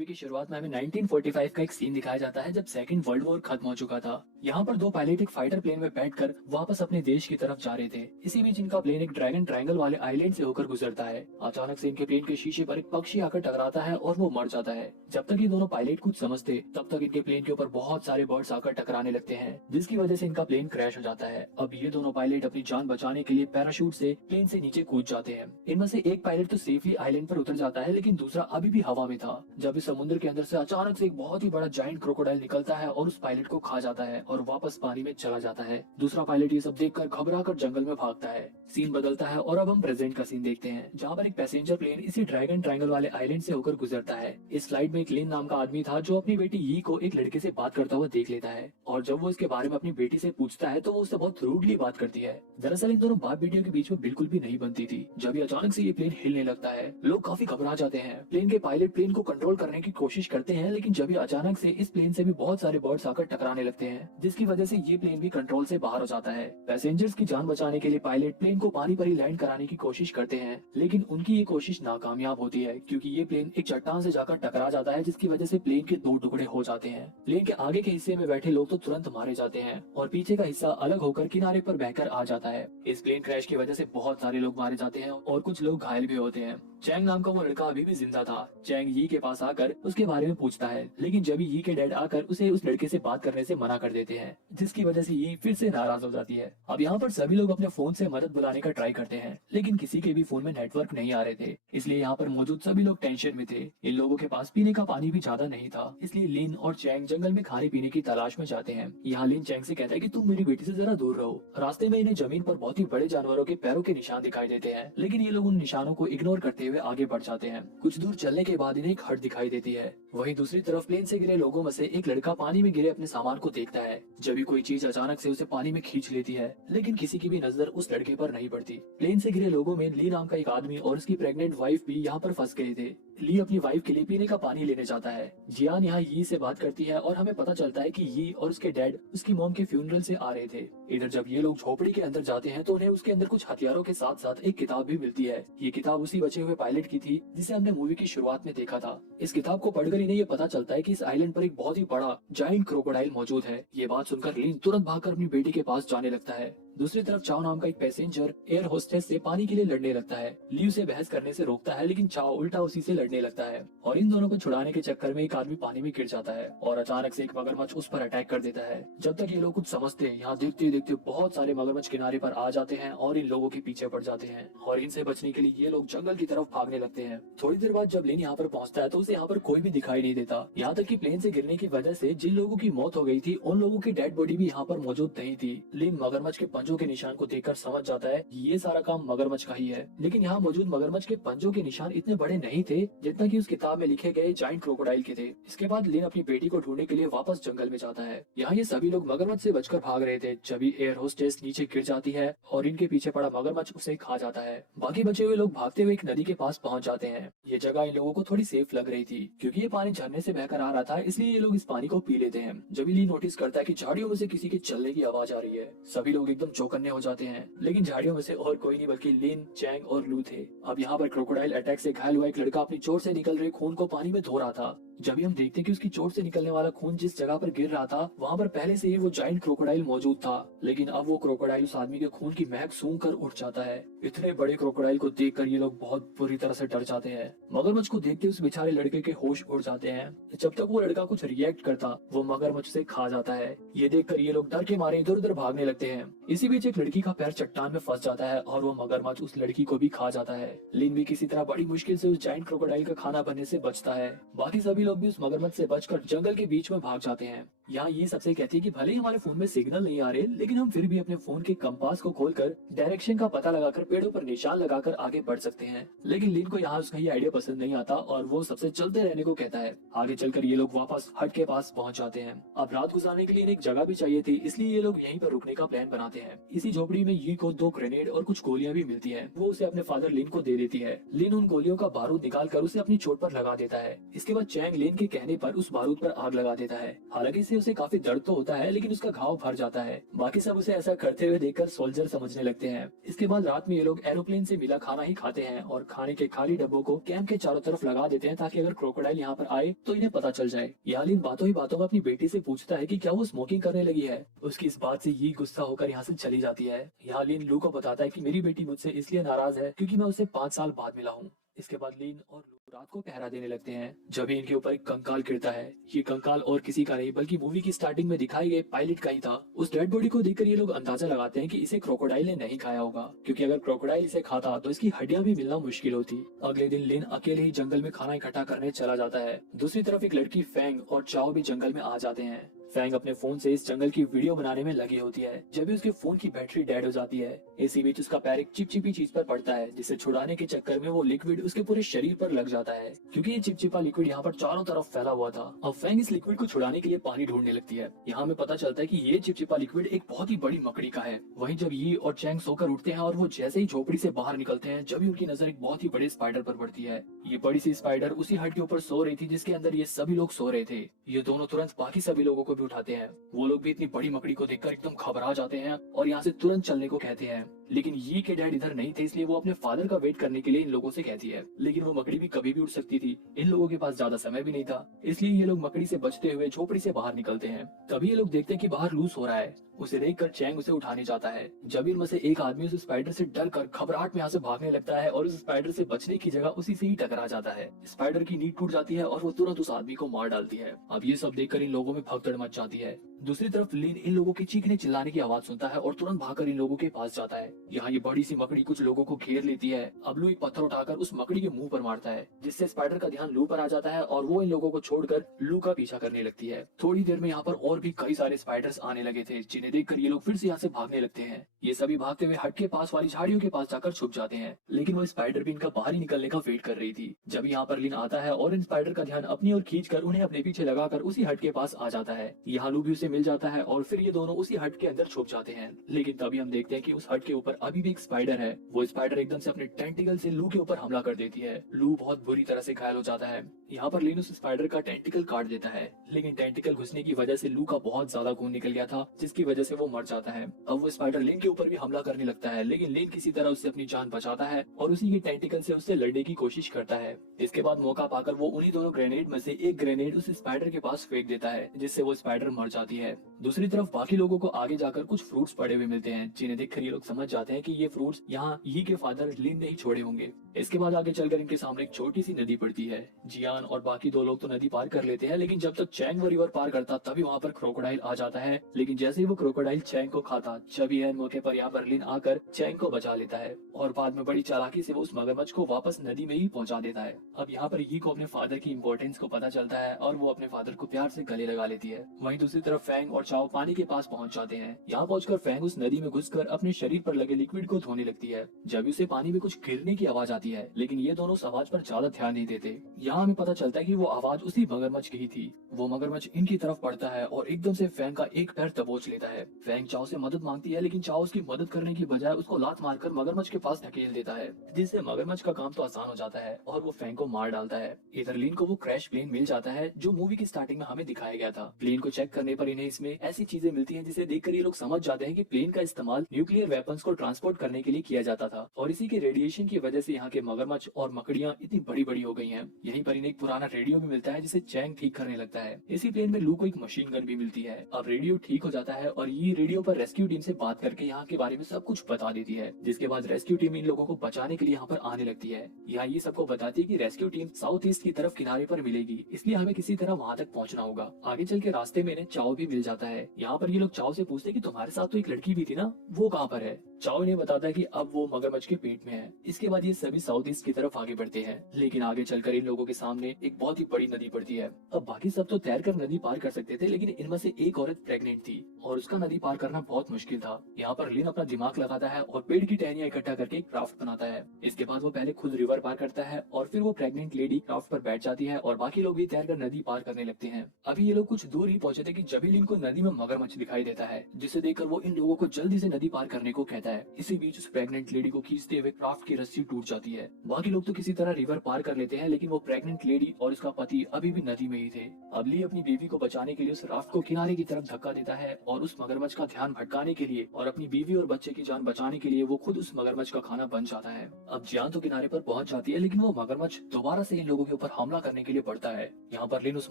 Movie की शुरुआत में हमें 1945 का एक सीन दिखाया जाता है जब सेकंड वर्ल्ड वॉर खत्म हो चुका था। यहाँ पर दो पायलट एक फाइटर प्लेन में बैठकर वापस अपने देश की तरफ जा रहे थे। इसी बीच इनका प्लेन एक ड्रैगन ट्रायंगल वाले आइलैंड से होकर गुजरता है। अचानक से इनके प्लेन के शीशे पर एक पक्षी आकर टकराता है और वो मर जाता है। जब तक ये दोनों पायलट कुछ समझते तब तक इनके प्लेन के ऊपर बहुत सारे बर्ड्स आकर टकराने लगते हैं, जिसकी वजह से इनका प्लेन क्रैश हो जाता है। अब ये दोनों पायलट अपनी जान बचाने के लिए पैराशूट से प्लेन से नीचे कूद जाते हैं। इनमें से एक पायलट तो सेफली आइलैंड पर उतर जाता है, लेकिन दूसरा अभी भी हवा में था जब इस समुद्र के अंदर से अचानक से एक बहुत ही बड़ा जायंट क्रोकोडाइल निकलता है और उस पायलट को खा जाता है और वापस पानी में चला जाता है। दूसरा पायलट ये सब देखकर घबराकर जंगल में भागता है। सीन बदलता है और अब हम प्रेजेंट का सीन देखते हैं, जहाँ पर एक पैसेंजर प्लेन इसी ड्रैगन ट्रायंगल वाले आइलैंड से होकर गुजरता है। इस फ्लाइट में एक लिन नाम का आदमी था जो अपनी बेटी यी को एक लड़के से बात करता हुआ देख लेता है, और जब वो इसके बारे में अपनी बेटी से पूछता है तो वो उससे बहुत रूडली बात करती है। दरअसल इन दोनों बाप बेटियों के बीच में बिल्कुल भी नहीं बनती थी। जब ये अचानक से ये प्लेन हिलने लगता है, लोग काफी घबरा जाते हैं। प्लेन के पायलट प्लेन को कंट्रोल करने की कोशिश करते हैं, लेकिन जब ये अचानक से इस प्लेन से भी बहुत सारे बर्ड्स आकर टकराने लगते हैं, जिसकी वजह से ये प्लेन भी कंट्रोल से बाहर हो जाता है। पैसेंजर्स की जान बचाने के लिए पायलट प्लेन को पानी पर ही लैंड कराने की कोशिश करते हैं, लेकिन उनकी ये कोशिश नाकामयाब होती है क्योंकि ये प्लेन एक चट्टान से जाकर टकरा जाता है, जिसकी वजह से प्लेन के दो टुकड़े हो जाते हैं। प्लेन के आगे के हिस्से में बैठे लोग तो तुरंत मारे जाते हैं और पीछे का हिस्सा अलग होकर किनारे पर बहकर आ जाता है। इस प्लेन क्रैश की वजह से बहुत सारे लोग मारे जाते हैं और कुछ लोग घायल भी होते हैं। चैंग नाम का वो लड़का अभी भी जिंदा था। चैंग यी के पास आकर उसके बारे में पूछता है, लेकिन जब यी के डैड आकर उसे उस लड़के से बात करने से मना कर देते हैं, जिसकी वजह से यी फिर से नाराज हो जाती है। अब यहाँ पर सभी लोग अपने फोन से मदद बुलाने का ट्राई करते हैं, लेकिन किसी के भी फोन में नेटवर्क नहीं आ रहे थे, इसलिए यहाँ पर मौजूद सभी लोग टेंशन में थे। इन लोगों के पास पीने का पानी भी ज्यादा नहीं था, इसलिए लिन और चैंग जंगल में खाने पीने की तलाश में जाते हैं। यहाँ लिन चैंग से कहता है कि तुम मेरी बेटी से जरा दूर रहो। रास्ते में इन्हें जमीन पर बहुत ही बड़े जानवरों के पैरों के निशान दिखाई देते हैं, लेकिन ये लोग उन निशानों को इग्नोर करते हुए आगे बढ़ जाते हैं। कुछ दूर चलने के बाद इन्हें एक हट दिखाई देती है। वहीं दूसरी तरफ प्लेन से गिरे लोगों में से एक लड़का पानी में गिरे अपने सामान को देखता है। जब भी कोई चीज अचानक से उसे पानी में खींच लेती है, लेकिन किसी की भी नजर उस लड़के पर नहीं पड़ती। प्लेन से गिरे लोगों में ली नाम का एक आदमी और उसकी प्रेग्नेंट वाइफ भी यहाँ पर फंस गए थे। ली अपनी वाइफ के लिए पीने का पानी लेने जाता है। जियान यहाँ यी से बात करती है और हमें पता चलता है कि यी और उसके डैड उसकी मॉम के फ्यूनरल से आ रहे थे। इधर जब ये लोग झोपड़ी के अंदर जाते हैं तो उन्हें उसके अंदर कुछ हथियारों के साथ साथ एक किताब भी मिलती है। ये किताब उसी बचे हुए पायलट की थी जिसे हमने मूवी की शुरुआत में देखा था। इस किताब को पढ़कर इन्हें ये पता चलता है कि इस आइलैंड पर एक बहुत ही बड़ा जायंट क्रोकोडाइल मौजूद है। ये बात सुनकर लिन तुरंत भागकर अपनी बेटी के पास जाने लगता है। दूसरी तरफ चाओ नाम का एक पैसेंजर एयर होस्टेस से पानी के लिए लड़ने लगता है। ली उसे बहस करने से रोकता है, लेकिन चाओ उल्टा उसी से लड़ने लगता है और इन दोनों को छुड़ाने के चक्कर में एक आदमी पानी में गिर जाता है और अचानक से एक मगरमच्छ उस पर अटैक कर देता है। जब तक ये लोग कुछ समझते हैं, यहाँ देखते देखते बहुत सारे मगरमच्छ किनारे पर आ जाते हैं और इन लोगों के पीछे पड़ जाते हैं और इनसे बचने के लिए ये लोग जंगल की तरफ भागने लगते हैं। थोड़ी देर बाद जब लिन यहाँ पर पहुँचता है तो उसे यहाँ पर कोई भी दिखाई नहीं देता। यहाँ तक कि प्लेन से गिरने की वजह से जिन लोगों की मौत हो गई थी उन लोगों की डेड बॉडी भी यहाँ पर मौजूद नहीं थी। लिन मगरमच्छ के पंजों के निशान को देखकर समझ जाता है ये सारा काम मगरमच्छ का ही है, लेकिन यहाँ मौजूद मगरमच्छ के पंजों के निशान इतने बड़े नहीं थे जितना कि उस किताब में लिखे गए जायंट क्रोकोडाइल के थे। इसके बाद लिन अपनी बेटी को ढूंढने के लिए वापस जंगल में जाता है। यहाँ ये सभी लोग मगरमच्छ से बचकर भाग रहे थे जब एयर होस्टेस नीचे गिर जाती है और इनके पीछे पड़ा मगरमच्छ उसे खा जाता है। बाकी बचे हुए लोग भागते हुए एक नदी के पास पहुंच जाते हैं। ये जगह इन लोगों को थोड़ी सेफ लग रही थी क्योंकि ये पानी झरने से बहकर आ रहा था, इसलिए ये लोग इस पानी को पी लेते हैं। जब ली नोटिस करता है कि झाड़ियों में से किसी के चलने की आवाज आ रही है, सभी लोग एकदम चौकन्ने हो जाते हैं, लेकिन झाड़ियों में से और कोई नहीं बल्कि लिन, चैंग और लू थे। अब यहाँ पर क्रोकोडाइल अटैक से घायल हुआ एक लड़का अपनी चोट से निकल रहे खून को पानी में धो रहा था। जब भी हम देखते हैं कि उसकी चोट से निकलने वाला खून जिस जगह पर गिर रहा था वहाँ पर पहले से ही वो जायंट क्रोकोडाइल मौजूद था, लेकिन अब वो क्रोकोडाइल उस आदमी के खून की महक सूंघ कर उठ जाता है। इतने बड़े क्रोकोडाइल को देखकर ये लोग बहुत बुरी तरह से डर जाते हैं। मगरमच्छ को देखते उस बेचारे लड़के के होश उड़ जाते हैं। जब तक वो लड़का कुछ रिएक्ट करता वो मगरमच्छ से खा जाता है। ये देखकर ये लोग डर के मारे इधर उधर भागने लगते हैं। इसी बीच एक लड़की का पैर चट्टान में फंस जाता है और वो मगरमच्छ उस लड़की को भी खा जाता है। लिन भी किसी तरह बड़ी मुश्किल से उस जायंट क्रोकोडाइल का खाना बनने से बचता है। बाकी सभी लोग भी उस मगरमच्छ से बचकर जंगल के बीच में भाग जाते हैं। यहाँ ये सबसे कहती है कि भले ही हमारे फोन में सिग्नल नहीं आ रहे, लेकिन हम फिर भी अपने फोन के कंपास को खोलकर डायरेक्शन का पता लगाकर पेड़ों पर निशान लगाकर आगे बढ़ सकते हैं। लेकिन लिन को यहाँ उसका ये आइडिया पसंद नहीं आता और वो सबसे चलते रहने को कहता है। आगे चलकर ये लोग वापस हट के पास पहुँच जाते हैं। अब रात गुजारने के लिए एक जगह भी चाहिए थी, इसलिए ये लोग यहीं पर रुकने का प्लान बनाते हैं। इसी झोपड़ी में यी को 2 ग्रेनेड और कुछ गोलियां भी मिलती है। वो उसे अपने फादर लिन को दे देती है। लिन उन गोलियों का बारूद निकाल कर उसे अपनी चोट पर लगा देता है। इसके बाद चैंग लिन के कहने पर उस बारूद पर आग लगा देता है। हालांकि इसे उसे काफी दर्द तो होता है, लेकिन उसका घाव भर जाता है। बाकी सब उसे ऐसा करते हुए देखकर सोल्जर समझने लगते हैं। इसके बाद रात में ये लोग एरोप्लेन से मिला खाना ही खाते हैं और खाने के खाली डब्बों को कैंप के चारों तरफ लगा देते हैं, ताकि अगर क्रोकोडाइल यहाँ पर आए तो इन्हें पता चल जाए। यालीन बातों ही बातों में अपनी बेटी से पूछता है कि क्या वो स्मोकिंग करने लगी है। उसकी इस बात से ये गुस्सा होकर यहाँ से चली जाती है। यालीन लू को बताता है कि मेरी बेटी मुझसे इसलिए नाराज है क्योंकि मैं उसे 5 साल बाद मिला हूँ। इसके बाद लीन और लू रात को पहरा देने लगते हैं। जब भी इनके ऊपर एक कंकाल गिरता है, ये कंकाल और किसी का नहीं बल्कि मूवी की स्टार्टिंग में दिखाए गए पायलट का ही था। उस डेड बॉडी को देखकर ये लोग अंदाजा लगाते हैं कि इसे क्रोकोडाइल ने नहीं खाया होगा, क्योंकि अगर क्रोकोडाइल इसे खाता तो इसकी हड्डियां भी मिलना मुश्किल होती। अगले दिन लिन अकेले ही जंगल में खाना इकट्ठा करने चला जाता है। दूसरी तरफ एक लड़की फैंग और चाओ भी जंगल में आ जाते हैं। फैंग अपने फोन से इस जंगल की वीडियो बनाने में लगी होती है। जब भी उसके फोन की बैटरी डेड हो जाती है, इसी बीच उसका पैर एक चिपचिपी चीज पर पड़ता है, जिसे छुड़ाने के चक्कर में वो लिक्विड उसके पूरे शरीर पर लग जाता है, क्योंकि ये चिपचिपा लिक्विड यहाँ पर चारों तरफ फैला हुआ था। अब फैंग इस लिक्विड को छुड़ाने के लिए पानी ढूंढने लगती है। यहाँ हमें पता चलता है कि ये चिपचिपा लिक्विड एक बहुत ही बड़ी मकड़ी का है। वहीं जब ये और चैंग सोकर उठते हैं और वो जैसे ही झोपड़ी से बाहर निकलते हैं, जब भी उनकी नजर एक बहुत ही बड़े स्पाइडर पर पड़ती है। ये बड़ी सी स्पाइडर उसी हट के ऊपर सो रही थी जिसके अंदर ये सभी लोग सो रहे थे। ये दोनों तुरंत बाकी सभी लोगों को भी उठाते हैं। वो लोग भी इतनी बड़ी मकड़ी को देखकर एकदम घबरा जाते हैं और यहाँ से तुरंत चलने को कहते हैं। लेकिन ये के डैड इधर नहीं थे, इसलिए वो अपने फादर का वेट करने के लिए इन लोगों से कहती है। लेकिन वो मकड़ी भी कभी भी उड़ सकती थी, इन लोगों के पास ज्यादा समय भी नहीं था, इसलिए ये लोग मकड़ी से बचते हुए झोपड़ी से बाहर निकलते हैं। तभी ये लोग देखते हैं कि बाहर लूज हो रहा है। उसे देखकर चैंग उसे उठाने जाता है। जब इनमें से एक आदमी उस स्पाइडर से डर कर घबराहट में यहाँ से भागने लगता है और उस स्पाइडर से बचने की जगह उसी से ही टकरा जाता है। स्पाइडर की नींद टूट जाती है और वो तुरंत उस आदमी को मार डालती है। अब ये सब देखकर इन लोगों में भगदड़ मच जाती है। दूसरी तरफ लीन इन लोगों की चीखने चिल्लाने की आवाज सुनता है और तुरंत भागकर इन लोगों के पास जाता है। यहाँ ये बड़ी सी मकड़ी कुछ लोगों को घेर लेती है। अब लू एक पत्थर उठाकर उस मकड़ी के मुंह पर मारता है, जिससे स्पाइडर का ध्यान लू पर आ जाता है और वो इन लोगों को छोड़कर लू का पीछा करने लगती है। थोड़ी देर में यहाँ पर और भी कई सारे स्पाइडर्स आने लगे थे, जिन्हें देखकर ये लोग फिर से यहाँ से भागने लगते हैं। ये सभी भागते हुए हट के पास वाली झाड़ियों के पास जाकर छुप जाते हैं, लेकिन वो स्पाइडर भी इनका बाहर ही निकलने का वेट कर रही थी। जब यहाँ पर लिन आता है और इन स्पाइडर का ध्यान अपनी ओर खींचकर उन्हें अपने पीछे लगाकर उसी हट के पास आ जाता है। यहाँ लू भी उसे मिल जाता है और फिर ये दोनों उसी हट के अंदर छुप जाते हैं। लेकिन तभी हम देखते हैं कि उस हट के ऊपर अभी भी एक स्पाइडर है। वो स्पाइडर एकदम से अपने टेंटिकल से लू के ऊपर हमला कर देती है। लू बहुत बुरी तरह से घायल हो जाता है। यहाँ पर लिन उस स्पाइडर का टेंटिकल काट देता है, लेकिन टेंटिकल घुसने की वजह से लू का बहुत ज्यादा खून निकल गया था, जिसकी वजह से वो मर जाता है। अब वो स्पाइडर लिन के ऊपर भी हमला करने लगता है, लेकिन लिन किसी तरह उससे अपनी जान बचाता है और उसी के टेंटिकल से उससे लड़ने की कोशिश करता है। इसके बाद मौका पाकर वो उन्हीं दोनों ग्रेनेड में से एक ग्रेनेड उस स्पाइडर के पास फेंक देता है, जिससे वो स्पाइडर मर जाती है। दूसरी तरफ बाकी लोगों को आगे जाकर कुछ फ्रूट्स पड़े हुए मिलते हैं, जिन्हें देखकर ये लोग समझ जाते हैं कि ये फ्रूट्स यहाँ यी के फादर लिन ने ही छोड़े होंगे। इसके बाद आगे चलकर इनके सामने एक छोटी सी नदी पड़ती है। जियान और बाकी दो लोग तो नदी पार कर लेते हैं, लेकिन जब तक चैंग वो रिवर पार करता तभी वहाँ पर क्रोकोडाइल आ जाता है। लेकिन जैसे ही वो क्रोकोडाइल चैंग को खाता, जब यह मौके पर यहाँ पर लिन आकर चैंग को बचा लेता है और बाद में बड़ी चालाकी से वो उस मगरमच्छ को वापस नदी में ही पहुंचा देता है। अब यहाँ पर यी को अपने फादर की इम्पोर्टेंस को पता चलता है और वो अपने फादर को प्यार से गले लगा लेती है। वहीं दूसरी तरफ फैंग और चाओ पानी के पास पहुंच जाते हैं। यहाँ पहुंचकर फैंग उस नदी में घुसकर अपने शरीर पर लगे लिक्विड को धोने लगती है। जब उसे पानी में कुछ गिरने की आवाज आती है, लेकिन ये दोनों उस आवाज पर ज्यादा ध्यान नहीं देते। यहाँ हमें पता चलता है कि वो आवाज उसी मगरमच्छ की ही थी। वो मगरमच्छ इनकी तरफ बढ़ता है और एकदम से फैंग का एक पैर दबोच लेता है। फैंग चाओ से मदद मांगती है, लेकिन चाओ उसकी मदद करने की बजाय उसको लात मारकर मगरमच्छ के पास धकेल देता है, जिससे मगरमच्छ का काम तो आसान हो जाता है और वो फैंग को मार डालता है। इधर लिन को वो क्रैश प्लेन मिल जाता है जो मूवी की स्टार्टिंग में हमें दिखाया गया था। प्लेन को चेक करने पर इन्हें इसमें ऐसी चीजें मिलती हैं जिसे देखकर ये लोग समझ जाते हैं कि प्लेन का इस्तेमाल न्यूक्लियर वेपन्स को ट्रांसपोर्ट करने के लिए किया जाता था और इसी के रेडिएशन की वजह से यहाँ के मगरमच्छ और मकड़ियाँ इतनी बड़ी बड़ी हो गई हैं। यहीं पर इन्हें एक पुराना रेडियो भी मिलता है जिसे चैंग ठीक करने लगता है। इसी प्लेन में लू को एक मशीन गन भी मिलती है। अब रेडियो ठीक हो जाता है और ये रेडियो पर रेस्क्यू टीम से बात करके यहाँ के बारे में सब कुछ बता देती है, जिसके बाद रेस्क्यू टीम इन लोगों को बचाने के लिए यहाँ पर आने लगती है। यहाँ ये सबको बताती है कि रेस्क्यू टीम साउथ ईस्ट की तरफ किनारे पर मिलेगी, इसलिए हमें किसी तरह वहाँ तक पहुँचना होगा। आगे चल के रास्ते में इन्हें चाओ भी मिल जाता है। यहाँ पर ये लोग चाओ से पूछते हैं कि तुम्हारे साथ तो एक लड़की भी थी ना, वो कहाँ पर है। चाओ इन्हें बताता है कि अब वो मगरमच्छ के पेट में है। इसके बाद ये सभी साउथ ईस्ट की तरफ आगे बढ़ते हैं, लेकिन आगे चलकर इन लोगों के सामने एक बहुत ही बड़ी नदी पड़ती है। अब बाकी सब तो तैरकर नदी पार कर सकते थे, लेकिन इनमें से एक औरत प्रेग्नेंट थी और उसका नदी पार करना बहुत मुश्किल था। यहाँ पर लिन अपना दिमाग लगाता है और पेड़ की टहनियां इकट्ठा करके एक क्राफ्ट बनाता है। इसके बाद वो पहले खुद रिवर पार करता है और फिर वो प्रेग्नेंट लेडी क्राफ्ट पर बैठ जाती है और बाकी लोग भी तैरकर नदी पार करने लगते हैं। अभी ये लोग कुछ दूर ही पहुंचे थे कि जब लिन को नदी में मगरमच्छ दिखाई देता है, जिसे देखकर वो इन लोगों को जल्दी से नदी पार करने को कहता है। इसी बीच उस प्रेग्नेंट लेडी को खींचते हुए क्राफ्ट की रस्सी टूट जाती है। जाती है। बाकी लोग तो किसी तरह रिवर पार कर लेते हैं, लेकिन वो प्रेग्नेंट लेडी और उसका पति अभी भी नदी में ही थे। अब ली अपनी बीवी को बचाने के लिए उस राफ्ट को किनारे की तरफ धक्का देता है और उस मगरमच्छ का ध्यान भटकाने के लिए और अपनी बीवी और बच्चे की जान बचाने के लिए वो खुद उस मगरमच्छ का खाना बन जाता है। अब जियान तो किनारे पर पहुंच जाती है, लेकिन वो मगरमच्छ दोबारा से इन लोगों के ऊपर हमला करने के लिए बढ़ता है। यहाँ पर लिन उस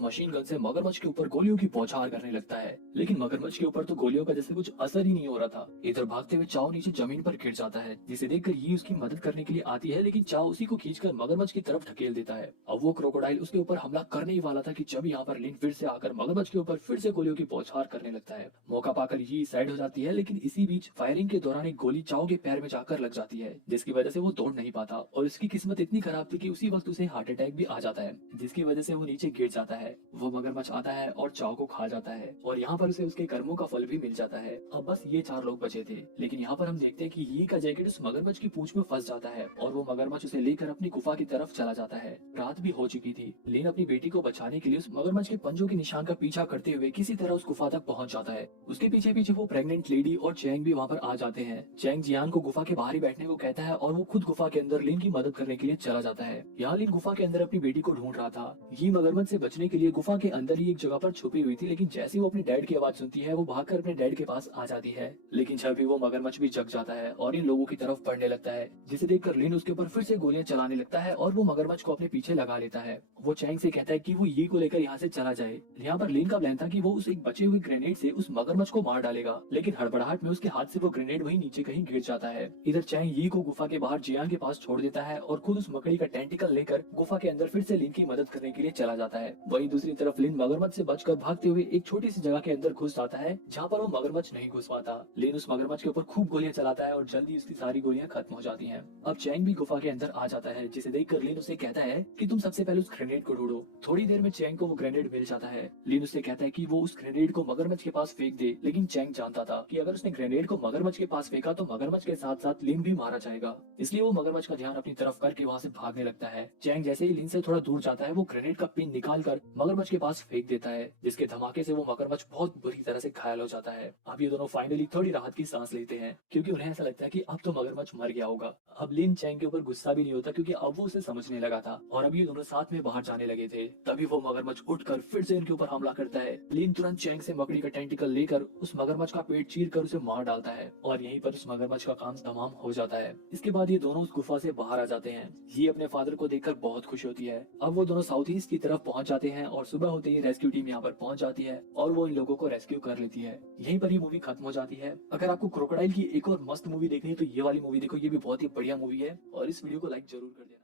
मशीन गन से मगरमच्छ के ऊपर गोलियों की बौछार करने लगता है, लेकिन मगरमच्छ के ऊपर तो गोलियों का जैसे कुछ असर ही नहीं हो रहा था। इधर भागते हुए चाओ नीचे जमीन पर गिर जाता है, जिसे देखकर ये उसकी मदद करने के लिए आती है, लेकिन चाओ उसी को खींचकर मगरमच्छ की तरफ ढकेल देता है। अब वो क्रोकोडाइल उसके ऊपर हमला करने ही वाला था कि जब यहाँ पर लिन फिर से आकर मगरमच्छ के ऊपर फिर से गोलियों की बौछार करने लगता है। मौका पाकर ये साइड हो जाती है, लेकिन इसी बीच फायरिंग के दौरान एक गोली चाओ के पैर में जाकर लग जाती है, जिसकी वजह से वो दौड़ नहीं पाता और उसकी किस्मत इतनी खराब थी कि उसी वक्त उसे हार्ट अटैक भी आ जाता है, जिसकी वजह से वो नीचे गिर जाता है। वो मगरमच्छ आता है और चाओ को खा जाता है और यहाँ पर उसे उसके कर्मों का फल भी मिल जाता है। अब बस ये 4 लोग बचे थे, लेकिन यहाँ पर हम देखते हैं कि ये का जैकेट उस मगरमच्छ की पूंछ में फंस जाता है और वो मगरमच्छ उसे लेकर अपनी गुफा की तरफ चला जाता है। रात भी हो चुकी थी। लेन अपनी बेटी को बचाने के लिए उस मगरमच्छ के पंजों के निशान का पीछा करते हुए किसी तरह उस गुफा तक पहुंच जाता है। उसके पीछे पीछे वो प्रेग्नेंट लेडी और चैंग भी वहाँ पर आ जाते हैं। चैंग जियान को गुफा के बाहर ही बैठने को कहता है और वो खुद गुफा के अंदर लिन की मदद करने के लिए चला जाता है। यहाँ लिन गुफा के अंदर अपनी बेटी को ढूंढ रहा था। ये मगरमच्छ से बचने के लिए गुफा के अंदर ही एक जगह पर छुपी हुई थी, लेकिन जैसे वो अपने डैड की आवाज सुनती है वो भागकर अपने डैड के पास आ जाती है। लेकिन जब भी वो मगरमच्छ भी जग जाता है और इन लोगों की तरफ बढ़ने लगता है, जिसे देखकर लिन उसके ऊपर फिर से गोलियां चलाने लगता है और वो मगरमच्छ को अपने पीछे लगा लेता है। वो चैंग से कहता है कि वो ये को लेकर यहाँ से चला जाए। यहाँ पर लिन का प्लान था कि वो उस एक बचे हुए ग्रेनेड से उस मगरमच्छ को मार डालेगा, लेकिन हड़बड़ाहट में उसके हाथ से वो ग्रेनेड वहीं नीचे कहीं गिर जाता है। इधर चैंग ये को गुफा के बाहर जियान के पास छोड़ देता है और खुद उस मकड़ी का टेंटिकल लेकर गुफा के अंदर फिर से लिन की मदद करने के लिए चला जाता है। वहीं दूसरी तरफ लिन मगरमच्छ से बचकर भागते हुए एक छोटी सी जगह के अंदर घुस जाता है, जहाँ पर वो मगरमच्छ नहीं घुस पाता। लिन उस मगरमच्छ के ऊपर खूब गोलियां चलाता है और जल्दी उसकी सारी गोलियां खत्म हो जाती हैं। अब चैंग भी गुफा के अंदर आ जाता है, जिसे देखकर लिन उसे कहता है कि तुम सबसे पहले उस ग्रेनेड को ढूंढो। थोड़ी देर में चैंग को वो ग्रेनेड मिल जाता है। लिन उससे कहता है कि वो उस ग्रेनेड को मगरमच्छ के पास फेंक दे, लेकिन चैंग जानता था कि अगर उसने ग्रेनेड को मगरमच्छ के पास फेंका तो मगरमच्छ के साथ साथ लिन भी मारा जाएगा, इसलिए वो मगरमच्छ का ध्यान अपनी तरफ करके वहाँ से भागने लगता है। चैंग जैसे ही लिन से थोड़ा दूर जाता है, वो ग्रेनेड का पिन निकाल कर मगरमच्छ के पास फेंक देता है, जिसके धमाके से वो मगरमच्छ बहुत बुरी तरह से घायल हो जाता है। अब ये दोनों फाइनली थोड़ी राहत की सांस लेते हैं, क्योंकि उन्हें ऐसा लगता है कि अब तो मगरमच्छ मर गया होगा। अब लिन चैंग के ऊपर गुस्सा भी नहीं होता, क्योंकि अब वो उसे समझने लगा था और अब ये दोनों साथ में बाहर जाने लगे थे। तभी वो मगरमच्छ उठकर फिर से इनके ऊपर हमला करता है। लिन तुरंत चैंग से मकड़ी का टेंटिकल लेकर उस मगरमच्छ का पेट चीर कर उसे मार डालता है और यहीं पर उस मगरमच्छ का काम तमाम हो जाता है। इसके बाद ये दोनों उस गुफा से बाहर आ जाते हैं। ये अपने फादर को देखकर बहुत खुश होती है। अब वो दोनों साउथ ईस्ट की तरफ पहुंच जाते हैं और सुबह होते ही रेस्क्यू टीम यहाँ पर पहुंच जाती है और वो इन लोगों को रेस्क्यू कर लेती है। यहीं पर ये मूवी खत्म हो जाती है। अगर आपको क्रोकोडाइल की एक और मस्त मूवी देखनी है तो ये वाली मूवी देखो, ये भी बहुत ही बढ़िया मूवी है और इस वीडियो को लाइक जरूर कर देना।